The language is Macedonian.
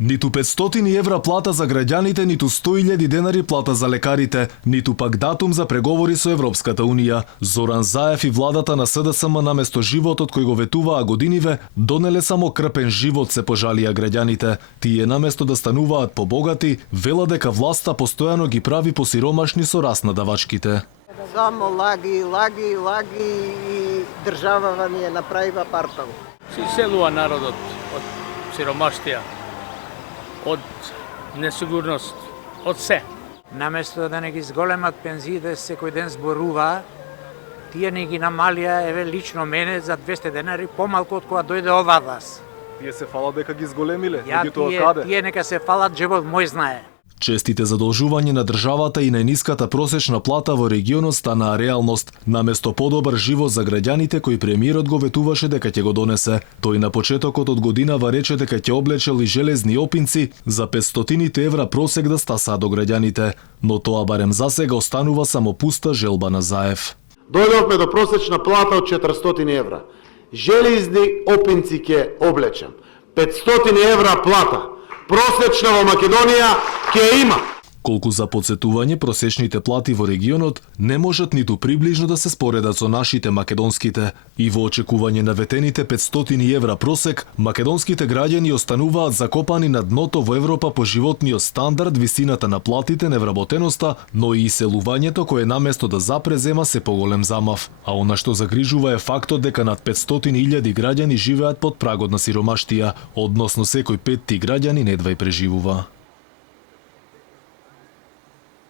Ниту 500 евра плата за граѓаните, ниту 100.000 денари плата за лекарите, ниту пак датум за преговори со Европската Унија. Зоран Заев и владата на СДСМ наместо животот кој го ветуваа годиниве, донеле само крпен живот, се пожалија граѓаните. Тие наместо да стануваат побогати, вела дека власта постојано ги прави посиромашни со раст на давачките. Само лаги и државава ни е направива партал. Си селува народот од сиромаштија, од несигурност, од се. Наместо да не ги зголемат пензиите, секој ден зборува, тие не ги намалија, еве лично мене, за 200 денари помалку од кога дојде ова вас. Тие се фалат дека ги зголемиле, Тие нека се фалат, джебот мој знае. Честите задолжувања на државата и најниската просечна плата во регионот станаа реалност, наместо подобар живот за граѓаните кој премиерот го ветуваше дека ќе го донесе. Тој на почетокот од годинава рече дека ќе облечел и железни опинци за 500 евра просек да стасаа до граѓаните, но тоа барем засега останува само пуста желба на Заев. Дојдовме до просечна плата од 400 евра. Железни опинци ќе облечам. 500 евра плата. Просечна во Македонија ќе има. Колку за подсетување, просечните плати во регионот не можат ниту приближно да се споредат со нашите македонските. И во очекување на ветените 500 евра просек, македонските граѓани остануваат закопани на дното во Европа по животниот стандард, висината на платите, невработеноста, но и иселувањето кое наместо да запрезема се поголем замав. А она што загрижува е фактот дека над 500.000 граѓани живеат под прагот на сиромаштија, односно секој петти граѓанин едва и преживува.